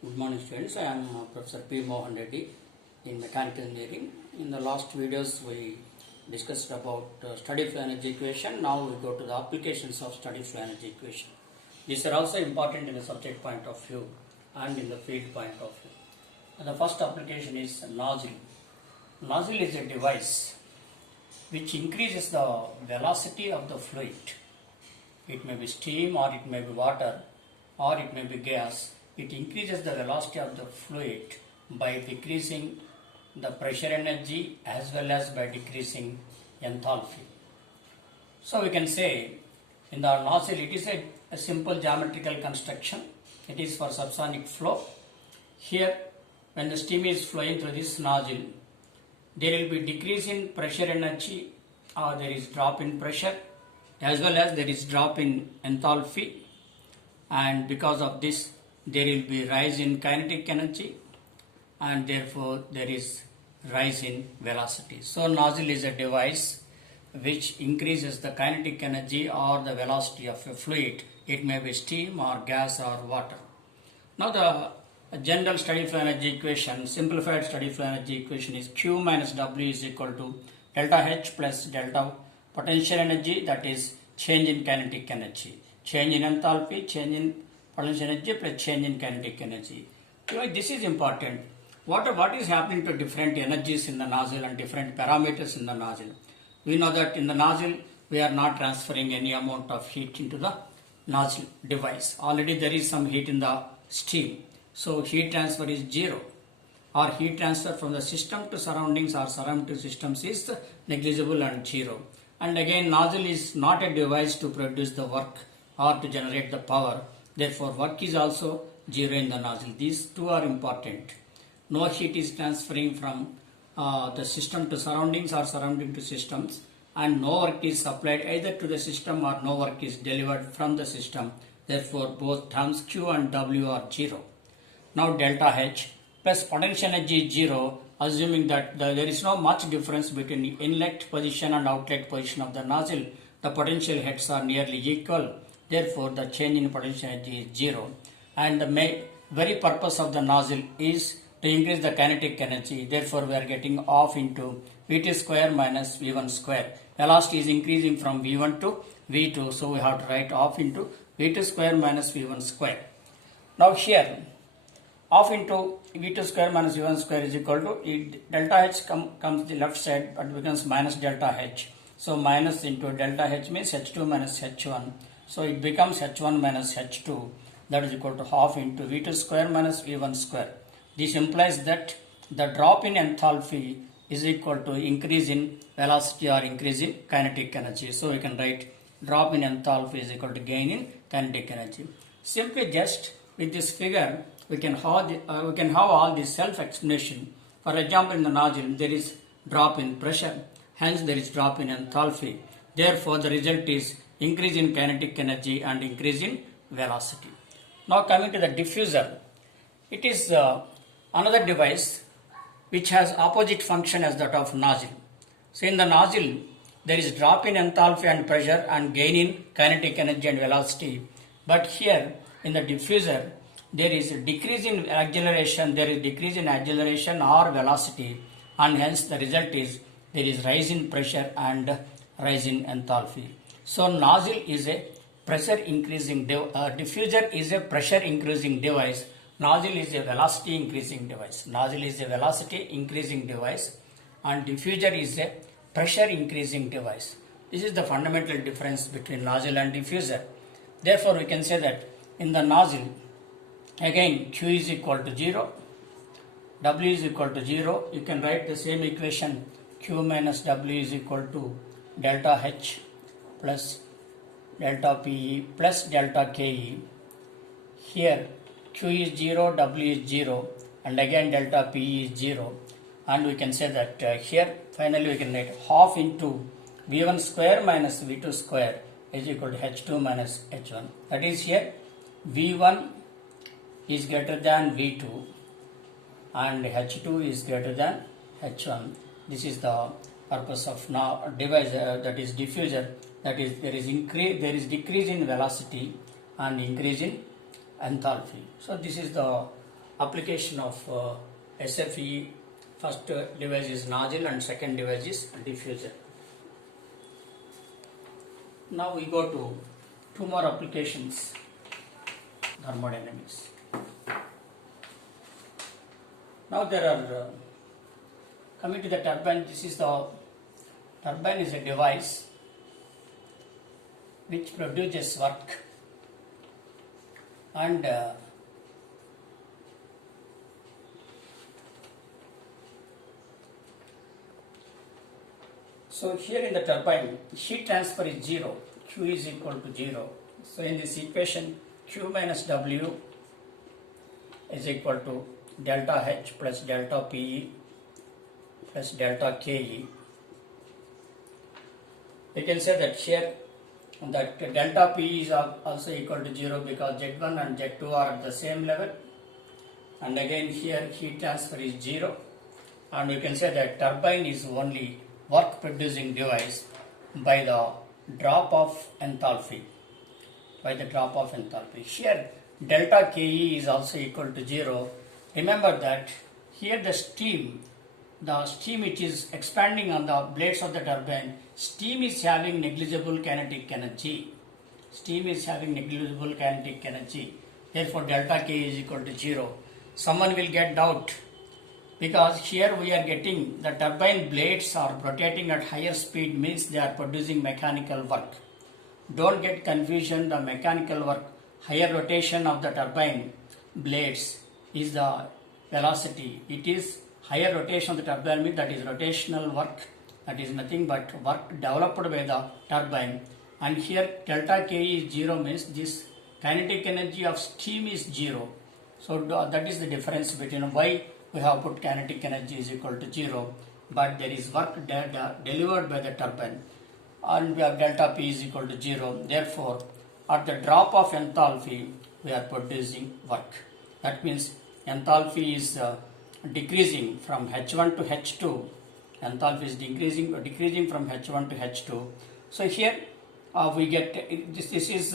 Good morning students, I am Professor P. Mohan Reddy in Mechanical Engineering. In the last videos we discussed about steady flow energy equation. Now we go to the applications of steady flow energy equation. These are also important in the subject point of view and in the field point of view. And the first application is nozzle. Nozzle is a device which increases the velocity of the fluid. It may be steam or it may be water or it may be gas. It increases the velocity of the fluid by decreasing the pressure energy as well as by decreasing enthalpy. So we can say in the nozzle it is a simple geometrical construction. It is for subsonic flow. Here when the steam is flowing through this nozzle, there will be decrease in pressure energy or there is drop in pressure as well as there is drop in enthalpy, and because of this there will be rise in kinetic energy and therefore there is rise in velocity. So nozzle is a device which increases the kinetic energy or the velocity of a fluid. It may be steam or gas or water. Now the general steady flow energy equation, simplified steady flow energy equation is Q minus W is equal to delta H plus delta potential energy, that is change in kinetic energy, change in enthalpy, change in potential energy plus change in kinetic energy. This is important. What is happening to different energies in the nozzle and different parameters in the nozzle? We know that in the nozzle we are not transferring any amount of heat into the nozzle device. Already there is some heat in the steam. So heat transfer is zero, or heat transfer from the system to surroundings or surrounding to systems is negligible and zero. And again, nozzle is not a device to produce the work or to generate the power. Therefore, work is also zero in the nozzle. These two are important. No heat is transferring from the system to surroundings or surrounding to systems, and no work is supplied either to the system or no work is delivered from the system. Therefore, both terms Q and W are zero. Now delta H plus potential energy is zero, assuming that there is no much difference between inlet position and outlet position of the nozzle. The potential heads are nearly equal. Therefore, the change in potential energy is zero. And the very purpose of the nozzle is to increase the kinetic energy. Therefore, we are getting off into Vt square minus V1 square. Velocity is increasing from V1 to V2. So, we have to write off into V2 square minus V1 square. Now, here off into V2 square minus V1 square is equal to delta H comes the left side but becomes minus delta H. So, minus into delta H means H2 minus H1. So, it becomes H1 minus H2, that is equal to half into V2 square minus V1 square. This implies that the drop in enthalpy is equal to increase in velocity or increase in kinetic energy. So, we can write drop in enthalpy is equal to gain in kinetic energy. Simply just with this figure, we can have all this self-explanation. For example, in the nozzle, there is drop in pressure, hence there is drop in enthalpy. Therefore, the result is increase in kinetic energy and increase in velocity. Now, coming to the diffuser, it is another device which has opposite function as that of nozzle. So, in the nozzle, there is drop in enthalpy and pressure and gain in kinetic energy and velocity. But here, in the diffuser, there is a decrease in acceleration, or velocity, and hence the result is there is rise in pressure and rise in enthalpy. So nozzle is a pressure increasing diffuser is a pressure increasing device. Nozzle is a velocity increasing device. Nozzle is a velocity increasing device and diffuser is a pressure increasing device. This is the fundamental difference between nozzle and diffuser. Therefore, we can say that in the nozzle, again Q is equal to 0, W is equal to 0. You can write the same equation, Q minus W is equal to delta H plus delta PE plus delta KE. Here Q is 0, W is 0 and again delta PE is 0, and we can say that here finally we can write half into V1 square minus V2 square is equal to H2 minus H1. That is, here V1 is greater than V2 and H2 is greater than H1. This is the purpose of now device that is diffuser. That is, there is decrease in velocity and increase in enthalpy. So this is the application of SFE. First device is nozzle and second device is diffuser. Now we go to two more applications, thermodynamics. Now there are coming to the turbine. This is the turbine is a device which produces work, and so here in the turbine, heat transfer is 0, Q is equal to 0. So in this equation, Q minus W is equal to delta H plus delta PE plus delta KE. You can say that here that delta PE is also equal to 0 because Z1 and Z2 are at the same level, and again here heat transfer is 0, and you can say that turbine is only work producing device by the drop of enthalpy. Here delta KE is also equal to 0. Remember that here the steam which is expanding on the blades of the turbine, steam is having negligible kinetic energy. Therefore delta K is equal to 0. Someone will get doubt, because here we are getting the turbine blades are rotating at higher speed, means they are producing mechanical work. Don't get confusion. The mechanical work, higher rotation of the turbine blades is the velocity. It is higher rotation of the turbine means that is rotational work. That is nothing but work developed by the turbine. And here delta K is 0 means this kinetic energy of steam is 0. So that is the difference between why we have put kinetic energy is equal to 0, but there is work delivered by the turbine, and we have delta P is equal to 0. Therefore, at the drop of enthalpy, we are producing work. That means enthalpy is decreasing from H1 to H2. Enthalpy is decreasing from H1 to H2. So here we get this is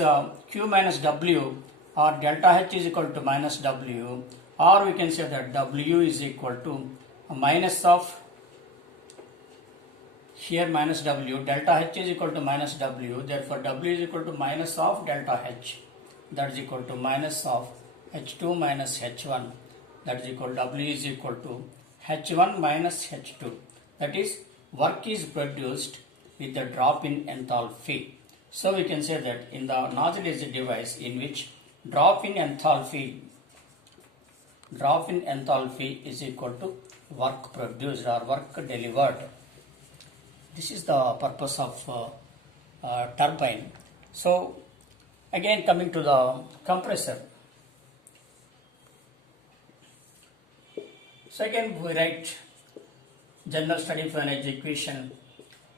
Q minus W, or delta H is equal to minus W, or we can say that W is equal to minus of, here minus W, delta H is equal to minus W, therefore W is equal to minus of delta H, that is equal to minus of H2 minus H1, that is equal to W is equal to H1 minus H2. That is, work is produced with the drop in enthalpy. So we can say that in the nozzle is a device in which drop in enthalpy is equal to work produced or work delivered. This is the purpose of turbine. So again, coming to the compressor. So again we write general study for energy equation,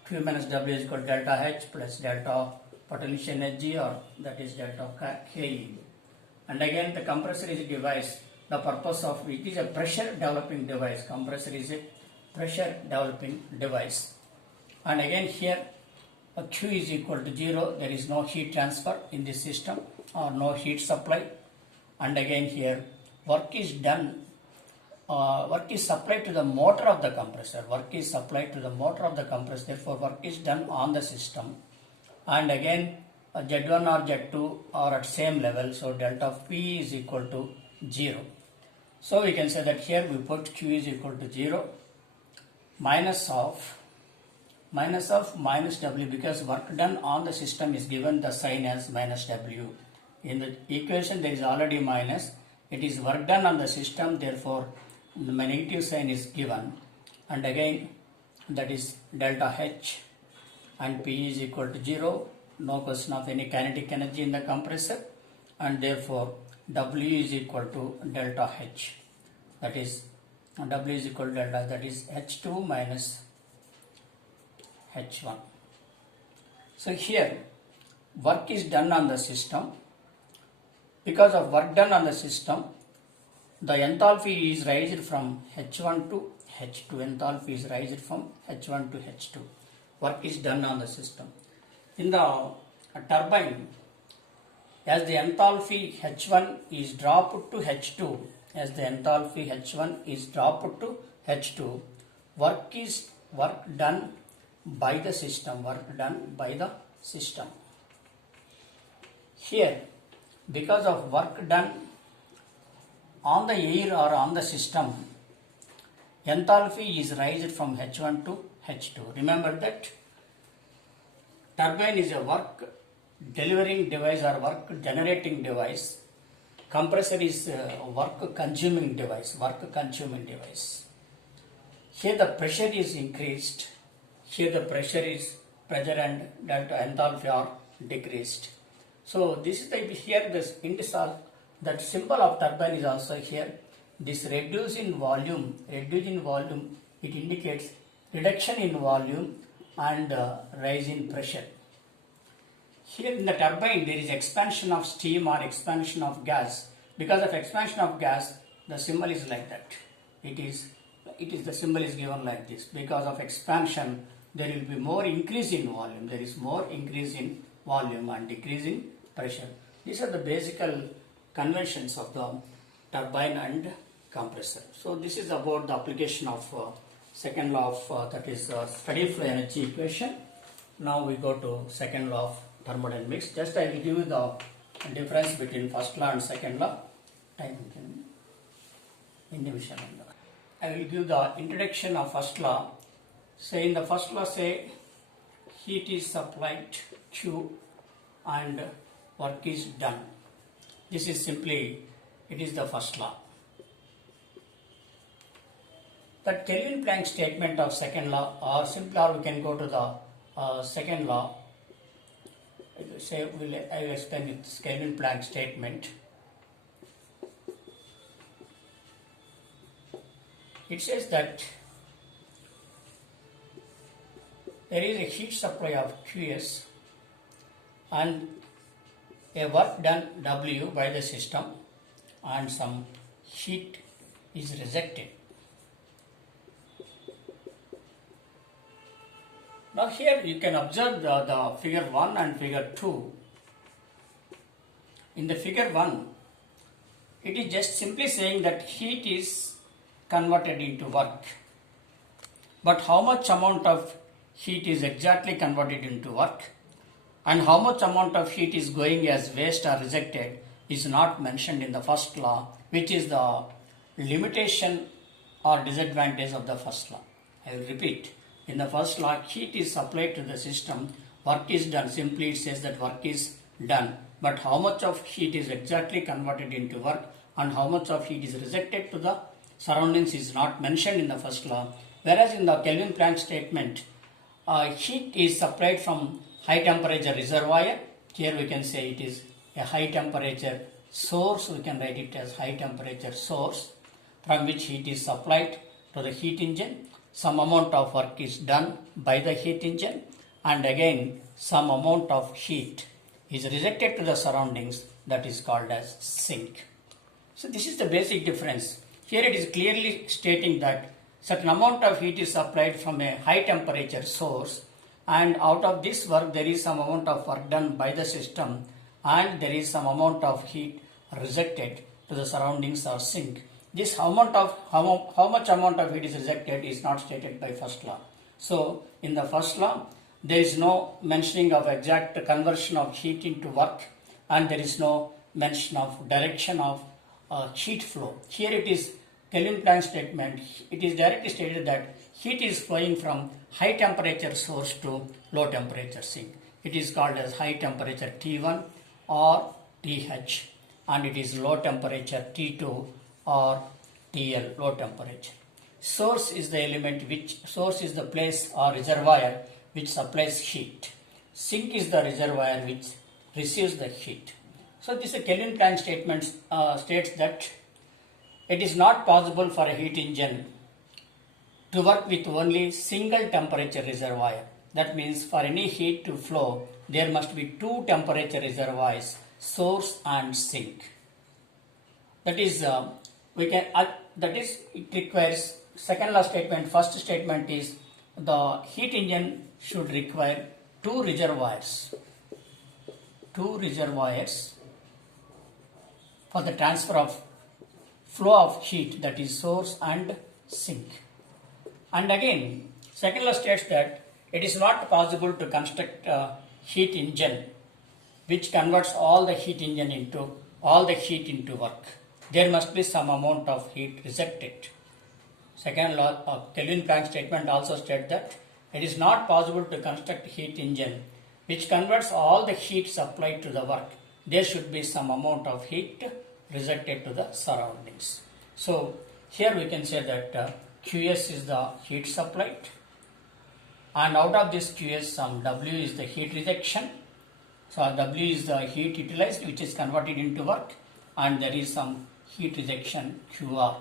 Q minus W is equal to delta H plus delta potential energy, or that is delta Ke. And again the compressor is a device. The purpose of it is a pressure developing device. Compressor is a pressure developing device. And again here Q is equal to 0. There is no heat transfer in this system or no heat supply. And again here work is done. Work is supplied to the motor of the compressor. Therefore work is done on the system. And again Z1 or Z2 are at same level. So delta P is equal to 0. So we can say that here we put Q is equal to 0 minus W, because work done on the system is given the sign as minus W. In the equation there is already minus. It is work done on the system, therefore the negative sign is given. And again that is delta H, and P is equal to 0. No question of any kinetic energy in the compressor, and therefore W is equal to delta H. That is W is equal to delta, that is H2 minus H1. So here work is done on the system. Because of work done on the system, the enthalpy is raised from H1 to H2. Enthalpy is raised from H1 to H2. Work is done on the system. In the turbine, as the enthalpy H1 is dropped to H2, as the enthalpy H1 is dropped to H2, work done by the system, Here, because of work done on the air or on the system, enthalpy is raised from H1 to H2. Remember that turbine is a work delivering device or work generating device. Compressor is a work consuming device. Here the pressure is increased. Here the pressure and delta enthalpy are decreased. So this is that symbol of turbine is also here. This reduce in volume, it indicates reduction in volume and rise in pressure. Here in the turbine there is expansion of steam or expansion of gas. Because of expansion of gas, the symbol is like that. The symbol is given like this. Because of expansion, there will be more increase in volume. There is more increase in volume and decrease in pressure. These are the basic conventions of the turbine and compressor. So this is about the application of second law of that is steady flow energy equation. Now we go to second law of thermodynamics. Just I will give you the difference between first law and second law. I will give the introduction of first law. Say in the first law, say heat is supplied Q and work is done. This is simply, it is the first law. That Kelvin-Planck statement of second law, or simpler we can go to the second law. Say I will explain it. Kelvin-Planck statement. It says that there is a heat supply of Qs and a work done W by the system and some heat is rejected. Now here you can observe the figure 1 and figure 2. In the figure 1, it is just simply saying that heat is converted into work. But how much amount of heat is exactly converted into work and how much amount of heat is going as waste or rejected is not mentioned in the first law, which is the limitation or disadvantage of the first law. I will repeat. In the first law, heat is supplied to the system, work is done. Simply it says that work is done. But how much of heat is exactly converted into work and how much of heat is rejected to the surroundings is not mentioned in the first law. Whereas in the Kelvin-Planck statement, heat is supplied from high temperature reservoir. Here we can say it is a high temperature source. We can write it as high temperature source from which heat is supplied to the heat engine. Some amount of work is done by the heat engine and again some amount of heat is rejected to the surroundings, that is called as sink. So this is the basic difference. Here it is clearly stating that certain amount of heat is supplied from a high temperature source and out of this work there is some amount of work done by the system and there is some amount of heat rejected to the surroundings or sink. This how much amount of heat is rejected is not stated by first law. So in the first law there is no mentioning of exact conversion of heat into work and there is no mention of direction of heat flow. Here it is Kelvin-Planck statement. It is directly stated that heat is flowing from high temperature source to low temperature sink. It is called as high temperature T1 or TH and it is low temperature T2 or TL, low temperature. Source is the place or reservoir which supplies heat. Sink is the reservoir which receives the heat. So this Kelvin-Planck statement states that it is not possible for a heat engine to work with only single temperature reservoir. That means for any heat to flow, there must be two temperature reservoirs, source and sink. That is, it requires second law statement. First statement is the heat engine should require two reservoirs for the transfer of flow of heat, that is source and sink. And again, second law states that it is not possible to construct a heat engine which converts all the heat into work. There must be some amount of heat rejected. Second law of Kelvin-Planck statement also states that it is not possible to construct heat engine which converts all the heat supplied to the work. There should be some amount of heat rejected to the surroundings. So here we can say that Qs is the heat supplied, and out of this Qs some W is the heat rejection. So W is the heat utilized which is converted into work, and there is some heat rejection QR.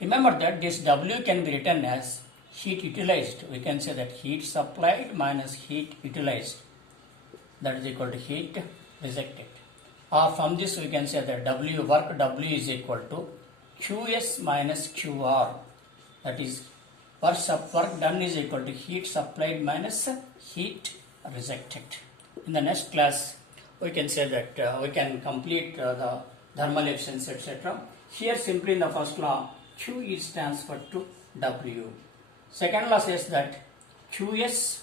Remember that this W can be written as heat utilized. We can say that heat supplied minus heat utilized, that is equal to heat rejected. Or from this we can say that work W is equal to Qs minus QR, that is work done is equal to heat supplied minus heat rejected. In the next class we can say that we can complete the thermal efficiency, etc. Here simply in the first law Q is transferred to W. Second law says that Qs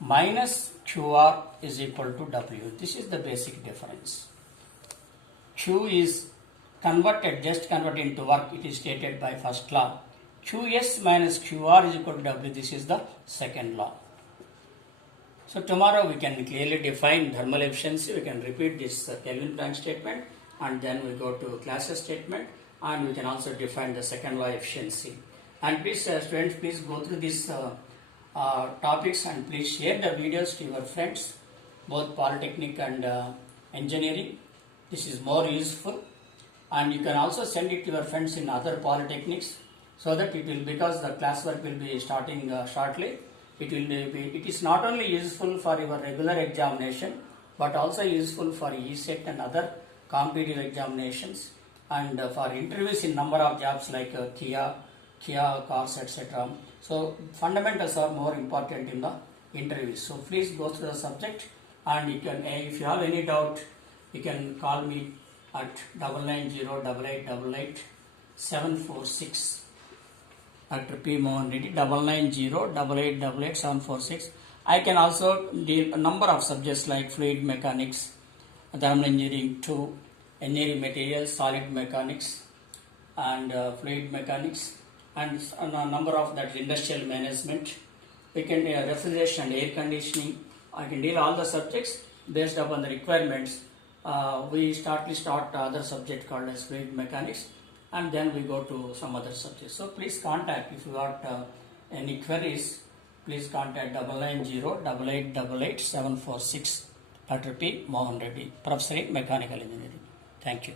minus QR is equal to W. This is the basic difference. Q is just converted into work. It is stated by first law. Qs minus QR is equal to W. This is the second law. So tomorrow we can clearly define thermal efficiency. We can repeat this Kelvin-Planck statement, and then we go to Clausius statement, and we can also define the second law efficiency. And please students, please go through these topics, and please share the videos to your friends, both polytechnic and engineering. This is more useful, and you can also send it to your friends in other polytechnics, so that it will, because the classwork will be starting shortly, it is not only useful for your regular examination but also useful for ESET and other competitive examinations, and for interviews in number of jobs like Kia, cars, etc. So fundamentals are more important in the interviews. So please go through the subject, and you can, if you have any doubt, you can call me at 990-8888-746. Dr. P. Mohan Reddy, 990-8888-746. I can also deal a number of subjects like fluid mechanics, thermal engineering 2, engineering materials, solid mechanics, and fluid mechanics, and a number of that industrial management. We can refrigeration and air conditioning. I can deal all the subjects based upon the requirements. We start other subject called as fluid mechanics, and then we go to some other subjects. So please contact, if you got any queries, please contact 990-8888-746. Dr. P. Mohan Reddy, Professor in Mechanical Engineering. Thank you.